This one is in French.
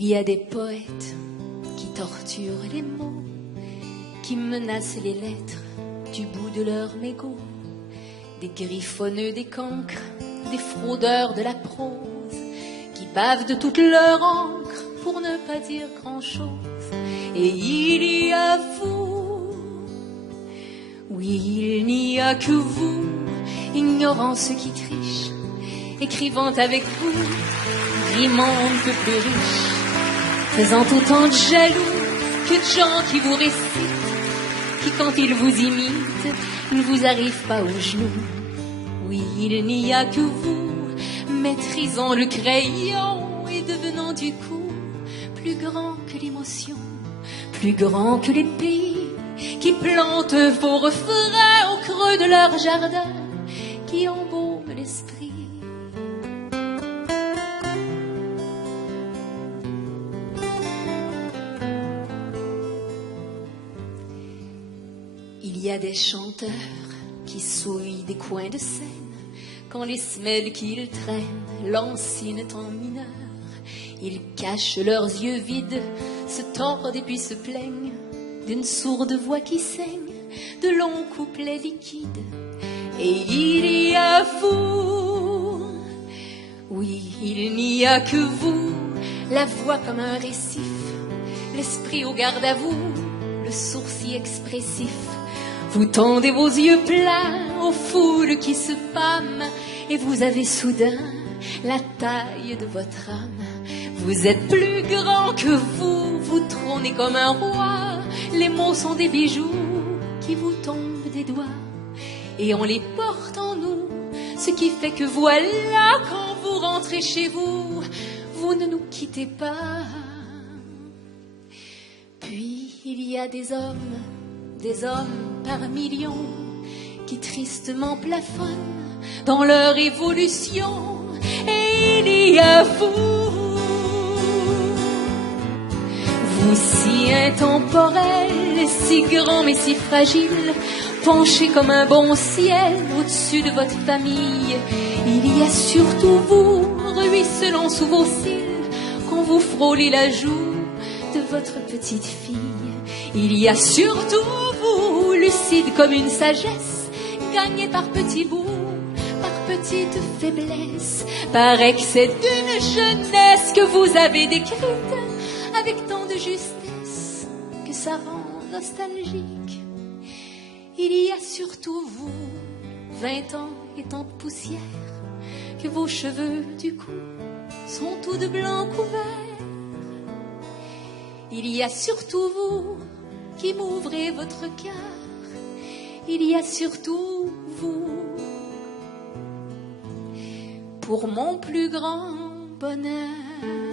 Il y a des poètes qui torturent les mots, qui menacent les lettres du bout de leur mégot, des griffonneux, des cancres, des fraudeurs de la prose, qui bavent de toute leur encre pour ne pas dire grand-chose. Et il y a vous, oui, il n'y a que vous, ignorant ceux qui trichent, écrivant avec vous, rimant un peu plus riche, faisant autant de jaloux que de gens qui vous récitent, qui quand ils vous imitent, ne vous arrivent pas aux genoux. Oui, il n'y a que vous, maîtrisant le crayon et devenant du coup plus grand que l'émotion, plus grand que les pays, qui plantent vos refrains au creux de leur jardin, qui embaument l'esprit. Il y a des chanteurs qui souillent des coins de scène quand les semelles qu'ils traînent lancinent en mineur. Ils cachent leurs yeux vides, se tordent et puis se plaignent d'une sourde voix qui saigne, de longs couplets liquides. Et il y a vous, oui, il n'y a que vous, la voix comme un récif, l'esprit au garde à vous, le sourcil expressif. Vous tendez vos yeux pleins aux foules qui se pâment et vous avez soudain la taille de votre âme. Vous êtes plus grand que vous, vous trônez comme un roi. Les mots sont des bijoux qui vous tombent des doigts et on les porte en nous, ce qui fait que voilà, quand vous rentrez chez vous, vous ne nous quittez pas. Puis il y a des hommes par millions qui tristement plafonnent dans leur évolution. Et il y a vous, vous si intemporel, si grand mais si fragile, penché comme un bon ciel au-dessus de votre famille. Il y a surtout vous, ruisselant sous vos cils, quand vous frôlez la joue de votre petite fille. Il y a surtout vous, lucide comme une sagesse, gagnée par petits bouts, par petites faiblesses, par excès d'une jeunesse que vous avez décrite avec tant de justesse que ça rend nostalgique. Il y a surtout vous, 20 ans et tant de poussière, que vos cheveux du cou sont tout de blanc couverts. Il y a surtout vous qui m'ouvrez votre cœur. Il y a surtout vous, pour mon plus grand bonheur.